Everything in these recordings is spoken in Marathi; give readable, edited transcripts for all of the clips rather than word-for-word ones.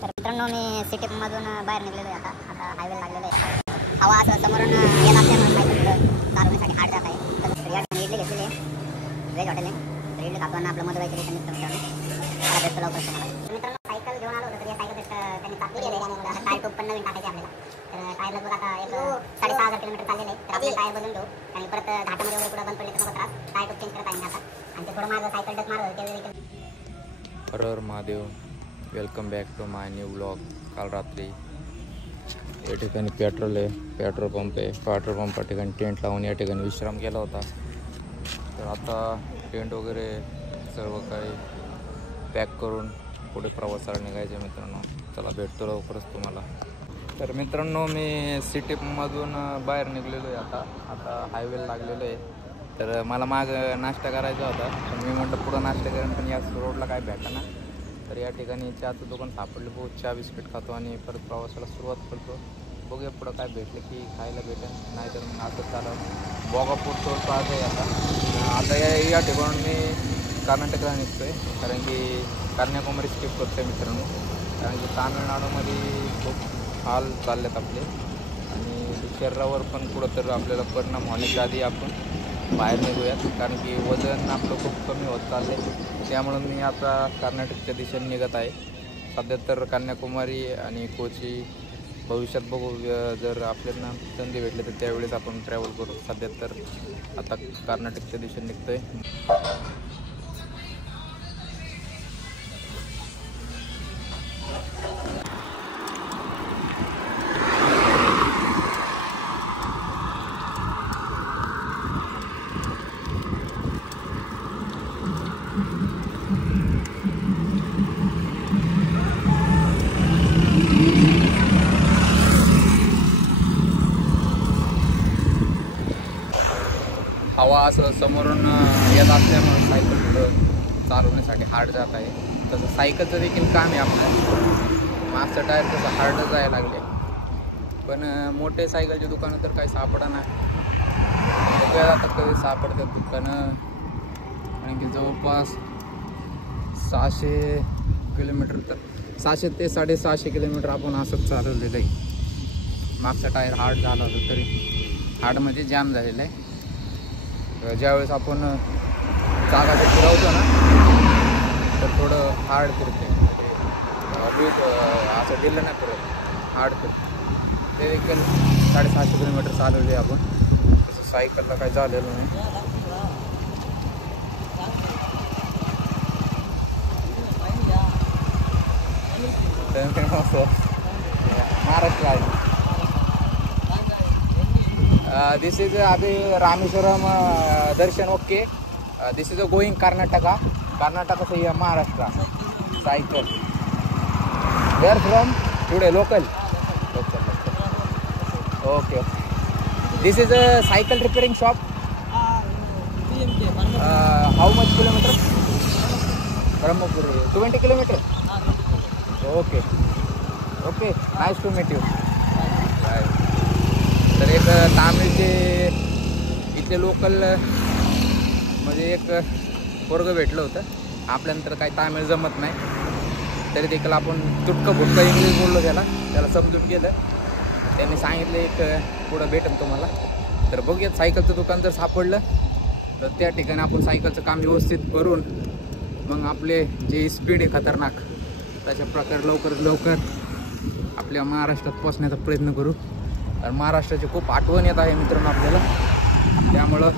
तर मित्रांनो मी सिटीमधून बाहेर निघलेलो आहे. आता हायवे लागलेला आहे. हवा असं समोरून येत असल्यामुळे सायकल पुढं चालवण्यासाठी हार्ड जात आहे. तर या ठिकाणी इडली घेतलेली आहे व्हेज हॉटेल आहे. तर इडली खाताना आपलं मधुराईचं रिटर्न निघतं मित्रांनो. मला भेटतो लवकर तुम्हाला. मित्रांनो सायकल घेऊन आलो होतो तर या सायकल त्यांनी चाकरी केलेली आहे. आता टायर टोप पण नवीन टाकायचे आपल्याला. तर टायर लगभग आता एक 6,500 किलोमीटर चाललेलं आहे. तर आपले टायर बदलून ठेवू आणि परत घाटामध्ये वगैरे पुढे बंद पडले तर नको त्रास. टायर टोप चेंज करत आहे आता. आणि ते थोडं माझं सायकल डच मारत होते. Har Har Mahadev. Welcome back to my new blog. काल रात्री या ठिकाणी पेट्रोल आहे, पेट्रोल पंप आहे. पेट्रोल पंपा ठिकाणी टेंट लावून या ठिकाणी विश्राम केला होता. तर आता टेंट वगैरे सर्व काही पॅक करून पुढे प्रवासाला निघायचे मित्रांनो. चला भेटतो लवकरच तुम्हाला. तर मित्रांनो मी सिटीमधून बाहेर निघलेलो आहे. आता हायवेला लागलेलो आहे. तर मला माग नाश्ता करायचा होता, पण मी म्हटलं पुढं नाश्ता करेन, पण या रोडला काय भेटाना. तर या ठिकाणी चहाचं दुकान सापडलं. बहुत चहा बिस्किट खातो आणि परत प्रवासाला सुरुवात करतो. बघूया पुढं काय भेटलं की खायला भेटेल, नाही तर मग असं चाललं. बोगापूर टोल प्लाझा आहे आता या ठिकाणी मी कर्नाटकला निघतो आहे, कारण की कन्याकुमारी स्किप करतो आहे मित्रांनो. कारण की तामिळनाडूमध्ये खूप हाल चाललेत आपले आणि शरीरावर पण कुठं तर आपल्याला परिणाम होण्याच्या आधी आपण बाहेर निघूयात. कारण की वजन आपलं खूप कमी होत चाललं आहे. त्यामुळं मी आता कर्नाटकच्या दिशेने निघत आहे. सध्या तर कन्याकुमारी आणि कोची, भविष्यात बघू जर आपल्याला संधी भेटली तर त्यावेळेस आपण ट्रॅव्हल करू. सध्या तर आता कर्नाटकच्या दिशेने निघतो आहे. हवा असं समोरून येत असल्यामुळे सायकल पुढं चालवण्यासाठी हार्ड जात आहे. तसं सायकलचं देखील काम आहे आपलं. मागचं टायर तसं हार्ड जायला लागले, पण मोठे सायकलचे दुकानं तर काही सापडा नाही. आता कधी सापडतात दुकानं, कारण की जवळपास 600 किलोमीटर, तर 600 ते 650 किलोमीटर आपण असंच चालवलेलं आहे. मागचा टायर हार्ड झाला होता, तरी हार्डमध्ये जाम झालेलं आहे. ज्यावेळेस आपण चाकाचे फिरवतो ना, तर थोडं हार्ड फिरते, असं दिलं नाही फिरत, हार्ड फिरते. ते देखील 650 किलोमीटर चालवले आपण. तसं सायकलला काही झालेलं नाही. महाराष्ट्र आहे. दिस इज अभी रामेश्वरम दर्शन. Okay, this is going Karnataka से Maharashtra cycle. Where from today? Local. Okay. This is a cycle repairing shop. How much kilometer? Brahmapuri 20 kilometer. Okay okay, nice to meet you. तर एक तामिळचे इथले लोकल म्हणजे एक वर्ग भेटलं होतं. आपल्यानंतर काही तामिळ जमत नाही, तरी देखील आपण तुटकं फुटकं इंग्लिश बोललो त्याला समजून गेलं. त्यांनी सांगितलं एक पुढं भेटेल तुम्हाला. तर बघूयात, सायकलचं दुकान जर सापडलं तर त्या ठिकाणी आपण सायकलचं काम व्यवस्थित करून मग आपले जे स्पीड आहे खतरनाक, तशा प्रकारे लवकर आपल्या महाराष्ट्रात पोचण्याचा प्रयत्न करू. तर महाराष्ट्राची खूप आठवण येत आहे मित्रांनो आपल्याला. त्यामुळं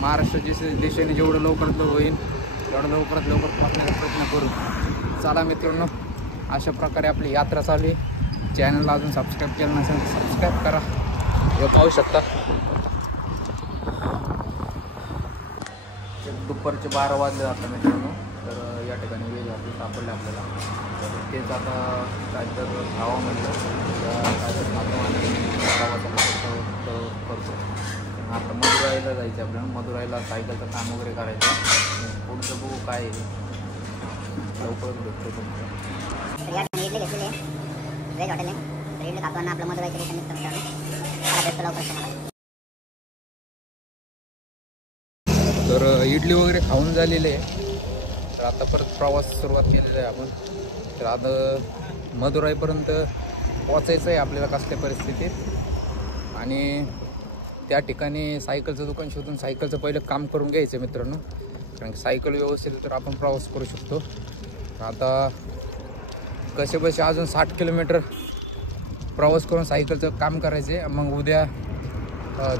महाराष्ट्राच्या दिशेने जेवढं लवकरात लवकर होईल तेवढं लवकरात लवकर पोचण्याचा प्रयत्न करू. चला मित्रांनो, अशा प्रकारे आपली यात्रा चालू आहे. चॅनलला अजून सबस्क्राईब केलं नसेल तर सबस्क्राईब करा. हे पाहू शकता दुपारचे 12 वाजले जातात मित्रांनो. तर या ठिकाणी वेज हॉटेल सापडले आपल्याला. तर तेच आता काय तर खावा म्हटलं काय तर खातो आणि प्रवासाला करतो. आता मदुराईला जायचं आपल्याला. मदुराईला सायकलचं काम वगैरे करायचं. पुढचं बघू काय लवकरच भेटतो तुमचं. या ठिकाणी इडली घेतलेली आहे व्हेज हॉटेल आहे. तर इडली खाताना आपलं मधुराईचं रिटर्न निघतं मित्रांनो. भेटतो लवकर तुम्हाला. तर इडली वगैरे खाऊन झालेली आहे. तर आता परत प्रवास सुरुवात केलेला आहे आपण. तर आता मदुराईपर्यंत पोचायचं आहे आपल्याला कसल्या परिस्थितीत. आणि त्या ठिकाणी सायकलचं दुकान शोधून सायकलचं पहिलं काम करून घ्यायचं मित्रांनो, कारण की सायकल व्यवस्थित तर आपण प्रवास करू शकतो. आता कसे बसे अजून 60 किलोमीटर प्रवास करून सायकलचं काम करायचं आहे. मग उद्या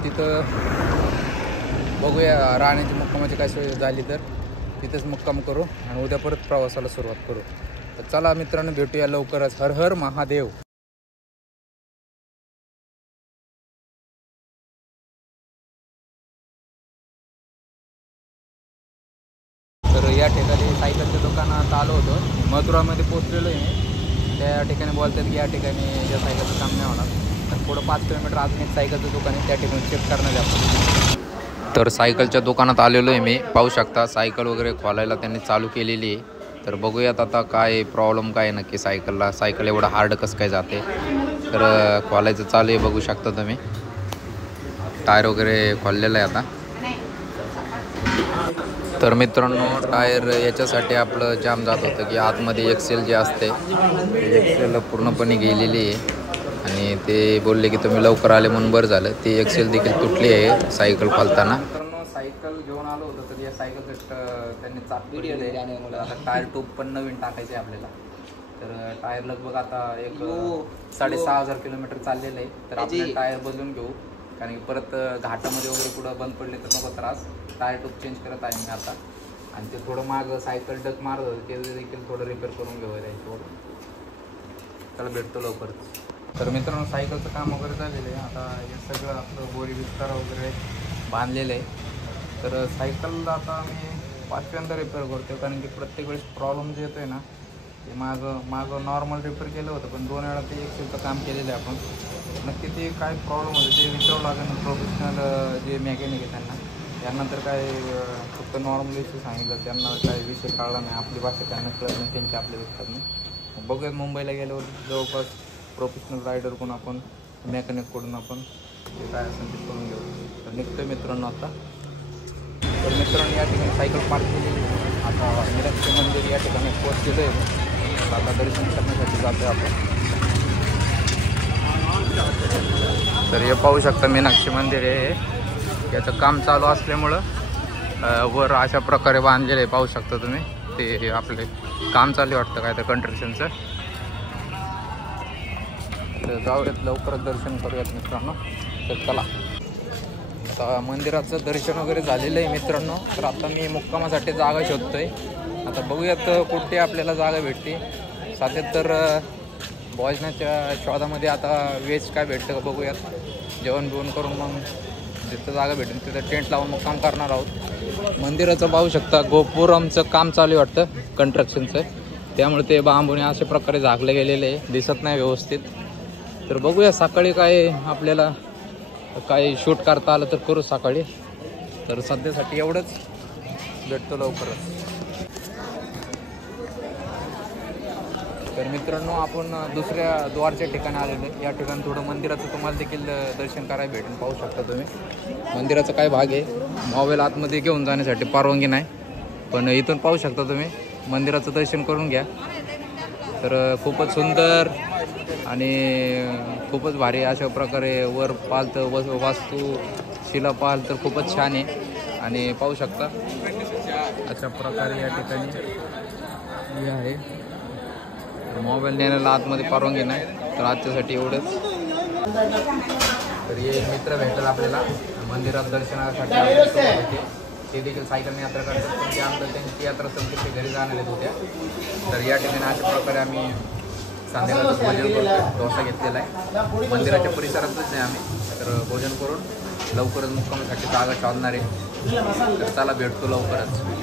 तिथं बघूया राहण्याची मुक्कामाची काय सोय झाली तर तिथंच मुक्काम करू आणि उद्या परत प्रवासाला सुरुवात करू. तर चला मित्रांनो, भेटूया लवकरच. हर हर महादेव. तर या ठिकाणी सायकलच्या दुकानात आलो होतो. मथुरामध्ये पोचलेलो आहे. त्या ठिकाणी बोलतात की या ठिकाणी या सायकलचं काम नाही होणार. तर पुढं 5 किलोमीटर अजून एक सायकलचं दुकान आहे, त्या ठिकाणी चेक करणार आपण. तर सायकलच्या दुकानात आलेलो आहे मी. पाहू शकता सायकल वगैरे खोलायला त्यांनी चालू केलेली आहे. तर बघूयात आता काय प्रॉब्लेम काय नक्की सायकलला. सायकल एवढं हार्ड कसं काय जाते. तर खोलायचं चालू आहे, बघू शकता तुम्ही. टायर वगैरे खोललेलं आहे आता. तर मित्रांनो, टायर याच्यासाठी आपलं जाम जात होतं की आतमध्ये एक्सेल जे असते एक्सेल पूर्णपणे गेलेली आहे. आणि ते बोलले की तुम्ही लवकर आले म्हणून बरं झालं. ती एक्सेल देखील तुटली आहे सायकल खोलताना. मित्रांनो, सायकल घेऊन आलो होतो तर या सायकलचं त्यांनी चाप दिलेलं आहे. आता टायर ट्यूब पण नवीन टाकायचे आपल्याला. तर टायर लगभग आता एक 6,500 किलोमीटर चाललेलं आहे. तर आपले टायर बदलून घेऊ, कारण की परत घाटामध्ये वगैरे कुठं बंद पडले तर नको त्रास. टायर ट्यूब चेंज करत आहे मी आता. आणि ते थोडं मागं सायकल डक मारत होतं ते देखील थोडं रिपेअर करून घेऊ आहे थोडं. त्याला भेटतो लवकरच. तर मित्रांनो, सायकलचं काम वगैरे झालेलं आहे. आता हे सगळं आपलं बोरी विस्तारा वगैरे बांधलेलं आहे. तर सायकलला आता मी 5व्यांदा रिपेअर करतो, कारण की प्रत्येक वेळेस प्रॉब्लेम जे येतो आहे ना, ते मागं नॉर्मल रिपेअर केलं होतं, पण 2 वेळा ते एक्सेलचं काम केलेलं आहे आपण. नक्की ते काय प्रॉब्लेम होतं ते विचारावं लागेल प्रोफेशनल जे मेकॅनिक आहे त्यांना. त्यानंतर काय फक्त नॉर्मल इश्यू सांगितलं, त्यांना काय विषय कळला नाही. आपली भाषा त्यांना कळत नाही, त्यांची आपल्या विषयात नाही. बघूयात मुंबईला गेल्यावर जवळपास प्रोफेशनल रायडरकडून आपण मेकॅनिककडून आपण जे काय असेल ते करून घेऊ. तर निघतो मित्रांनो आता. तर मित्रांनो, या ठिकाणी सायकल पार्क केलेली. आता मीनाक्षी मंदिर या ठिकाणी पोहोचलेलं आहे. आता दर्शन करण्यासाठी जातो आपण. तर हे पाहू शकता मीनाक्षी मंदिर आहे. याचं काम चालू असल्यामुळं वर अशा प्रकारे बांधलेलं आहे. पाहू शकता तुम्ही. ते आपले काम चालू वाटतं काय तर कंस्ट्रक्शनचं. तर जाऊयात लवकरच दर्शन करूयात मित्रांनो. तर चला, आता मंदिराचं दर्शन वगैरे झालेलं आहे मित्रांनो. तर आता मी मुक्कामासाठी जागा शोधतोय. आता बघूयात कुठे आपल्याला जागा भेटते. सध्या तर भोजनाच्या शोधामध्ये आता व्हेज काय भेटतं का बघूयात. जेवण बिवण करून मग जिथं जागा भेटेल तिथं टेंट लावून मुक्काम करणार आहोत. मंदिराचं पाहू शकता गोपुरमचं काम चालू वाटतं कंस्ट्रक्शनचं, त्यामुळे ते बांबूने अशा प्रकारे झाकले गेलेले आहे, दिसत नाही व्यवस्थित. तर बघूया सकाळी काय आपल्याला काही शूट करता आलं तर करू सकाळी. तर सध्यासाठी एवढंच, भेटतो लवकरच. तर मित्रांनो, आपण दुसऱ्या द्वारच्या ठिकाणी आलेलो आहे. या ठिकाणी थोडं मंदिराचं तुम्हाला देखील दर्शन करायला भेटून पाहू शकता तुम्ही. मंदिराचा काय भाग आहे, मोबाईल आतमध्ये घेऊन जाण्यासाठी परवानगी नाही, पण इथून पाहू शकता तुम्ही. मंदिराचं दर्शन करून घ्या. तर खूपच सुंदर आणि खूपच भारी अशा प्रकारे वर पालतं वास्तू शिला पाल तर खूपच छान आहे. आणि पाहू शकता अशा प्रकारे या ठिकाणी हे आहे. मोबाईल नेण्याला आतमध्ये परवानगी नाही. तर आजच्यासाठी एवढंच. तर हे मित्र भेटेल आपल्याला मंदिरात दर्शनासाठी. ते देखील सायकल यात्रा करतात, पण ते आमचं त्यांची यात्रा संपूर्ण घरी जाणार आहेत उद्या. तर या ठिकाणी अशा प्रकारे आम्ही संध्याकाळचं भोजन करतो. डोसा घेतलेला आहे, मंदिराच्या परिसरातच आहे आम्ही. तर भोजन करून लवकरच मुक्कामासाठी जागा शोधणार आहे. तर चला, भेटतो लवकरच.